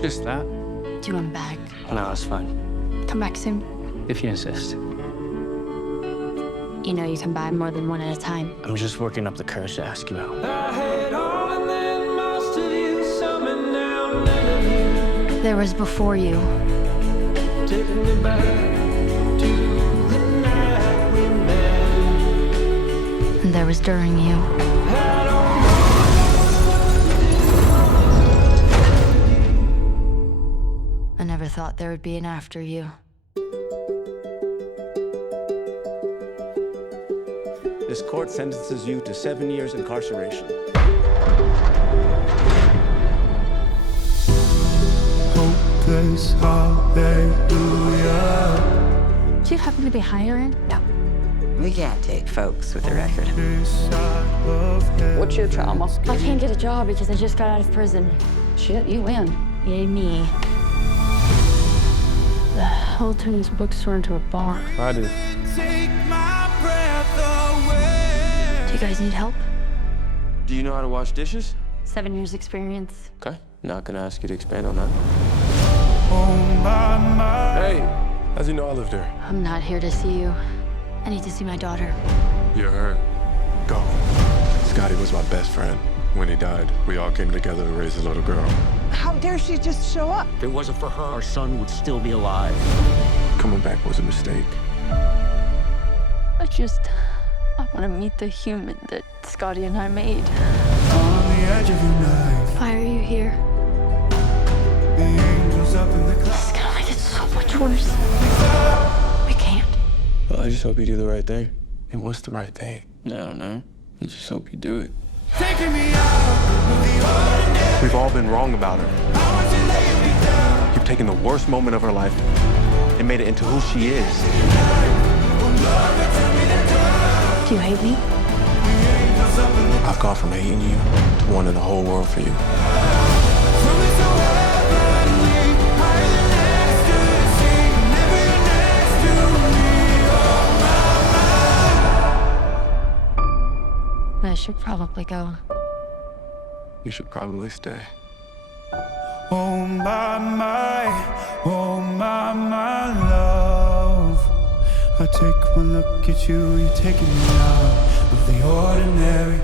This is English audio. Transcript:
Just that. Do you want back? No, it's fine. Come back soon. If you insist. You know you can buy more than one at a time. I'm just working up the courage to ask you out. There was before you. And there was during you. I never thought there would be an after you. This court sentences you to 7 years incarceration. Hopeless hallelujah. Do you happen to be hiring? No. We can't take folks with a record. What's your trauma? I can't get a job because I just got out of prison. Shit, you win. Yay me. The hell turned this bookstore into a bar. I do. Do you guys need help? Do you know how to wash dishes? 7 years experience. Okay, not gonna ask you to expand on that. Hey, how's you know I lived here? I'm not here to see you. I need to see my daughter. You're hurt. Go. Scotty was my best friend. When he died, we all came together to raise a little girl. How dare she just show up? If it wasn't for her, our son would still be alive. Coming back was a mistake. I want to meet the human that Scotty and I made. On the edge of your knife, Why are you here? the angels up in the clouds. It's gonna make it so much worse. We can't. Well, I just hope you do the right thing. And what's the right thing? I don't know. I just hope you do it. Taking me out of the ordinary. We've all been wrong about her. I want to lay me down. You've taken the worst moment of her life and made it into who she is. Do you hate me? I've gone from hating you to wanting the whole world for you. I should probably go. You should probably stay. Oh my love. I take one look at you, you're taking me out of the ordinary.